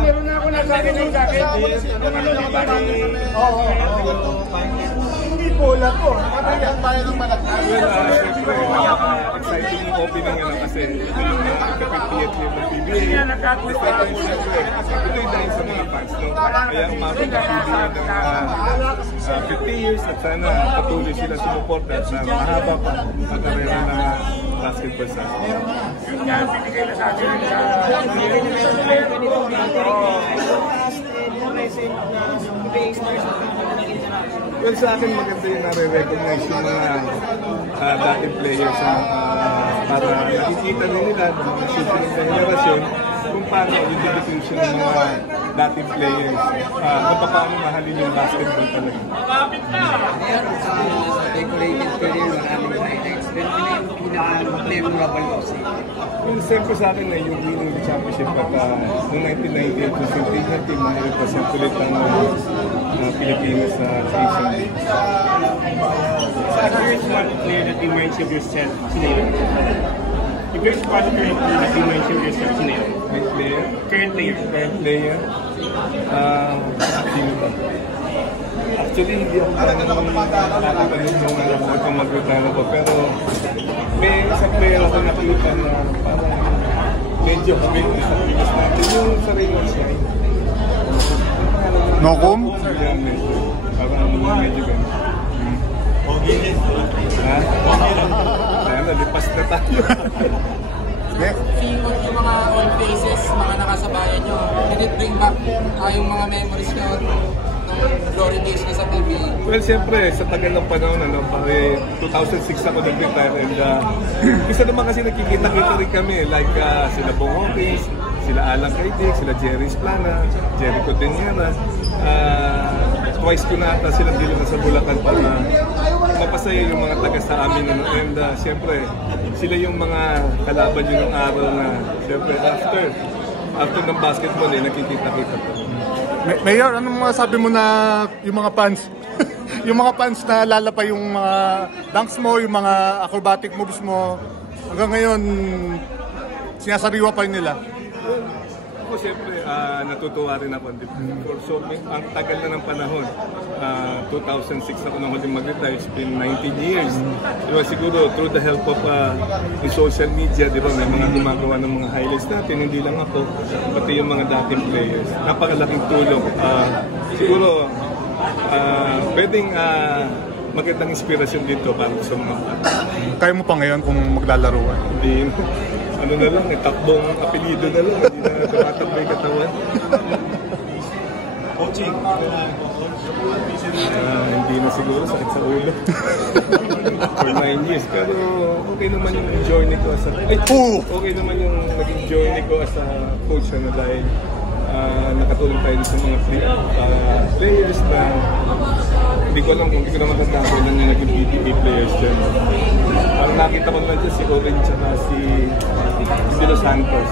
meron na ako nasabi ng jacket. Oo. Hindi bola po. Matagal tayo ng malakad. Exciting yung opening nga kasi ito yung ika-50th year ng PBA. Ito yung dahil sa mga fans. Kaya umabot ang PBA ng 50 years at sana patuloy sila sumuporta sa mahaba pa ang karera ng basketball sa atin. Kaya pinigay na sa atin well, sa akin maganda yung nare-recognize yung mga dating players para nakikita rin nila ng mga susunod na henerasyon kung paano yung dedication ng mga dating players kung paano mahalin yung basketball talaga. Decorated career, maraming highlights. Pero ano yung pinaka-memorable kasi? Yung same ko sa akin na yung winning championship at noong 1998 yung Centennial team na represent ulit ang Pilipinas sa Asian Games. If there's one player that reminds you of yourself, sino yun? If there's one current player that reminds you of yourself, sino yun? Current player? Current player? Sino ba? Actually, hindi ako nakakagalit nung ako kung mag-retire ako. Pero may isang player ako nakita na parang medyo kabit sa Pilas natin. Yung sarili ko siya. Nokum? Parang medyo ganun. Ogilis. Ha? Kaya nalipas na tayo. Seeing yung mga old faces, mga nakasabayan nyo, did it bring back yung mga memories nyo nung glory days nyo sa PBA? Well, siyempre, sa tagal ng panahon, 2006 ako nag-retire and isa naman kasi nakikita-kita rin kami, like sila Bong Hawkins, sila Alan Kaidig, sila Jerry Splana, Jericho Deniera. Twice ko na ata silang bilang sa Bulacan para mapasaya yung mga taga sa amin. And siyempre, sila yung mga kalaban yun ng araw na siyempre after ng basketball nakikita-kita po. Mayor, anong masabi mo na yung mga fans? Yung mga fans na lalapay yung mga dunks mo, yung mga acrobatic moves mo, hanggang ngayon sinasariwa pa rin nila. Ako siyempre natutuwa rin ako. So, ang tagal na ng panahon. 2006 ako nang huling mag-retire. It's been 19 years. Diba, siguro through the help of the social media, diba, may mga gumagawa ng mga highlights natin. Hindi lang ako, pati yung mga dating players. Napakalaking tulong. Siguro pwedeng magandang inspirasyon dito para sa mga Kaya mo pa ngayon kung maglalaro ka? Hindi. Ano na lang, takbong apelido na lang, hindi na tumatakbo yung katawan. Coaching. Hindi na siguro, sakit sa ulo. For 9 years, pero okay naman yung journey ko as a okay naman yung naging journey ko as a coach na dahil nakatulong tayo sa mga players na hindi ko alam kung hindi ko naman tanda ko lang yung naging PBA players dyan. Ang nakita ko naman dyan si Oren tsaka si De Los Santos.